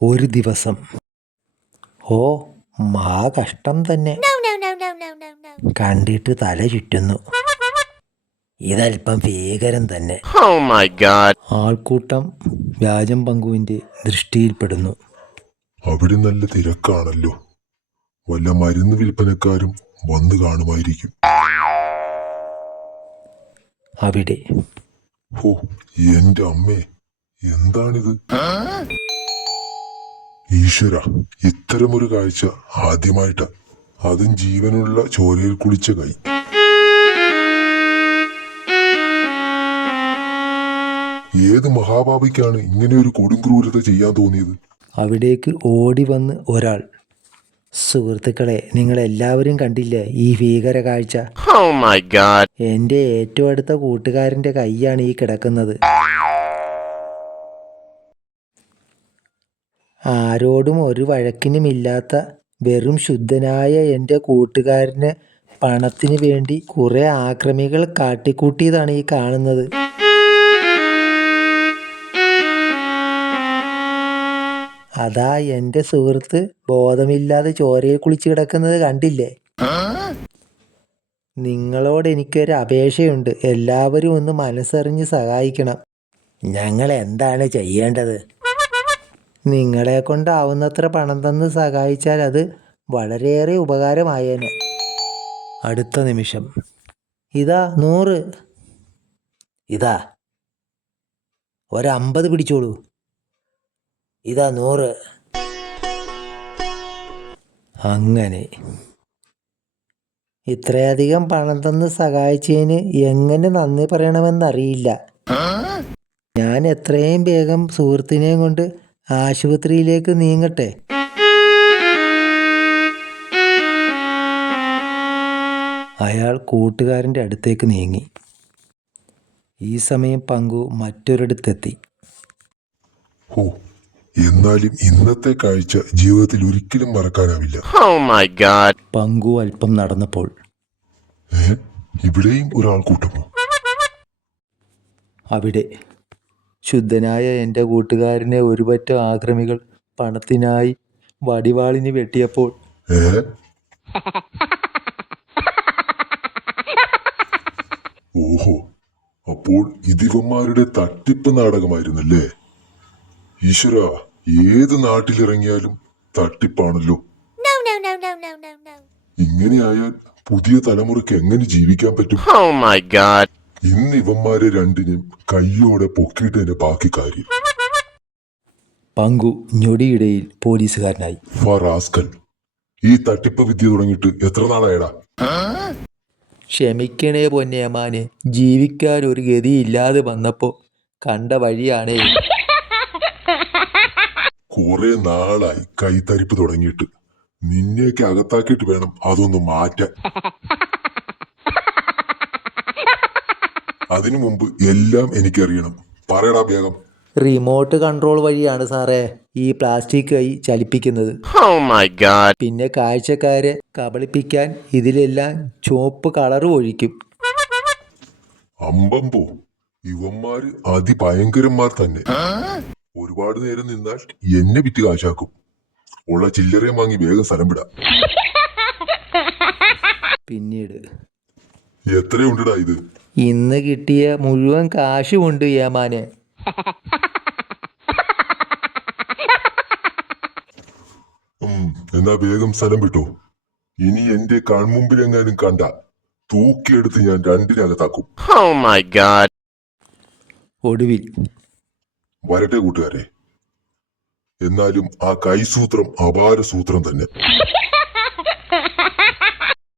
ഒരു ദിവസം. ഓ, കഷ്ടം തന്നെ. കണ്ടിട്ട് തല ചുറ്റുന്നു. ഇതല്പം ഭീകരം തന്നെ. ആൾക്കൂട്ടം വ്യാജം പങ്കുവിന്റെ ദൃഷ്ടിയിൽപ്പെടുന്നു. അവിടെ നല്ല തിരക്കാണല്ലോ. വല്ല മരുന്ന് വിൽപ്പനക്കാരും വന്നു കാണുമായിരിക്കും. അവിടെ ഹോ, എന്റെ അമ്മേ, എന്താണിത്? ഈശ്വര, ഇത്തരമൊരു കാഴ്ച ആദ്യമായിട്ടാ. അതും ജീവനുള്ള ചോരയിൽ കുളിച്ച കൈ. ഏത് മഹാപാപിക്കാണ് ഇങ്ങനെ ഒരു കൊടുംക്രൂരത ചെയ്യാൻ തോന്നിയത്? അവിടേക്ക് ഓടി വന്ന് ഒരാൾ. സുഹൃത്തുക്കളെ, നിങ്ങളെല്ലാവരും കണ്ടില്ലേ ഈ ഭീകര കാഴ്ച? എൻ്റെ ഏറ്റവും അടുത്ത കൂട്ടുകാരൻ്റെ കൈയാണ് ഈ കിടക്കുന്നത്. ആരോടും ഒരു വഴക്കിനുമില്ലാത്ത വെറും ശുദ്ധനായ എൻ്റെ കൂട്ടുകാരന് പണത്തിന് വേണ്ടി കുറെ ആക്രമികൾ കാട്ടിക്കൂട്ടിയതാണ് ഈ കാണുന്നത്. അതാ എൻ്റെ സുഹൃത്ത് ബോധമില്ലാതെ ചോരയിൽ കുളിച്ച് കിടക്കുന്നത് കണ്ടില്ലേ? നിങ്ങളോട് എനിക്കൊരു അപേക്ഷയുണ്ട്. എല്ലാവരും ഒന്ന് മനസ്സറിഞ്ഞ് സഹായിക്കണം. ഞങ്ങൾ എന്താണ് ചെയ്യേണ്ടത്? നിങ്ങളെ കൊണ്ടാവുന്നത്ര പണം തന്ന് സഹായിച്ചാൽ അത് വളരെയേറെ ഉപകാരമായേനെ. അടുത്ത നിമിഷം, ഇതാ 100. ഇതാ 50 പിടിച്ചോളൂ. ഇതാ 100. അങ്ങനെ ഇത്രയധികം പണം തന്ന് സഹായിച്ചതിന് എങ്ങനെ നന്ദി പറയണമെന്നറിയില്ല. ഞാൻ എത്രയും വേഗം സുഹൃത്തിനെയും കൊണ്ട് ആശുപത്രിയിലേക്ക് നീങ്ങട്ടെ. അയാൾ കൂട്ടുകാരൻ്റെ അടുത്തേക്ക് നീങ്ങി. ഈ സമയം പങ്കു മറ്റൊരിടത്തെത്തി. ഓ, എന്നാലും ഇന്നത്തെ കാഴ്ച ജീവിതത്തിൽ ഒരിക്കലും മറക്കാനാവില്ല. പങ്കു അല്പം നടന്നപ്പോൾ ഇവിടെയും ഒരാൾക്കൂട്ടമോ? അവിടെ ശുദ്ധനായ എൻ്റെ കൂട്ടുകാരനെ ഒരുപറ്റം ആക്രമികൾ പണത്തിനായി വടിവാളിന് വെട്ടിയപ്പോൾ ഓഹോ, അപ്പോൾ ഇതിവന്മാരുടെ തട്ടിപ്പ് നാടകമായിരുന്നല്ലേ? ഈശ്വര, ഏത് നാട്ടിലിറങ്ങിയാലും തട്ടിപ്പാണല്ലോ. ഇങ്ങനെയായാൽ പുതിയ തലമുറയ്ക്ക് എങ്ങനെ ജീവിക്കാൻ പറ്റും? ഇന്ന് ഇവന്മാരെ രണ്ടിനും കയ്യോടെ പൊക്കിയിട്ടതിന്റെ ബാക്കി കാര്യം. പങ്കു ഞൊടിയിടയിൽ പോലീസുകാരനായി. ഫറാസ്കൽ, ഈ തട്ടിപ്പ് വിദ്യ തുടങ്ങിയിട്ട് എത്ര നാളായടാ? ക്ഷമിക്കണേ പൊന്നേമാനെ, ജീവിക്കാൻ ഒരു ഗതിയില്ലാതെ വന്നപ്പോ കണ്ട വഴിയാണേ. കുറെ നാളായി കൈത്തരിപ്പ് തുടങ്ങിയിട്ട്. നിന്നെയൊക്കെ അകത്താക്കിയിട്ട് വേണം അതൊന്ന് മാറ്റാൻ. അതിനു മുമ്പ് എല്ലാം എനിക്കറിയണം. പറയടാ വേഗം. റിമോട്ട് കൺട്രോൾ വഴിയാണ് സാറേ ഈ പ്ലാസ്റ്റിക് കൈ ചലിപ്പിക്കുന്നത്. പിന്നെ കാഴ്ചക്കാരെ കബളിപ്പിക്കാൻ ഇതിലെല്ലാം ചുവപ്പ് കളറ് ഒഴിക്കും. അമ്പമ്പോ, ഇവന്മാര് അതിഭയങ്കരന്മാർ തന്നെ. ഒരുപാട് നേരം നിന്നാൽ എന്നെ വിറ്റ് കാശാക്കും. ഉള്ള ചില്ലറയും വാങ്ങി വേഗം സ്ഥലം വിടാം. പിന്നീട് എത്രയുണ്ടടാ ഇത്? ഇന്ന് കിട്ടിയ മുഴുവൻ കാശുമുണ്ട് ഏമാനെ. എന്നാ വേഗം സ്ഥലം വിട്ടോ. ഇനി എന്റെ കൺമുമ്പിലെങ്ങാനും കണ്ട തൂക്കിയെടുത്ത് ഞാൻ രണ്ടിനകത്താക്കും. ഒടുവിൽ വരട്ടെ കൂട്ടുകാരെ. എന്നാലും ആ കൈസൂത്രം അപാര സൂത്രം തന്നെ.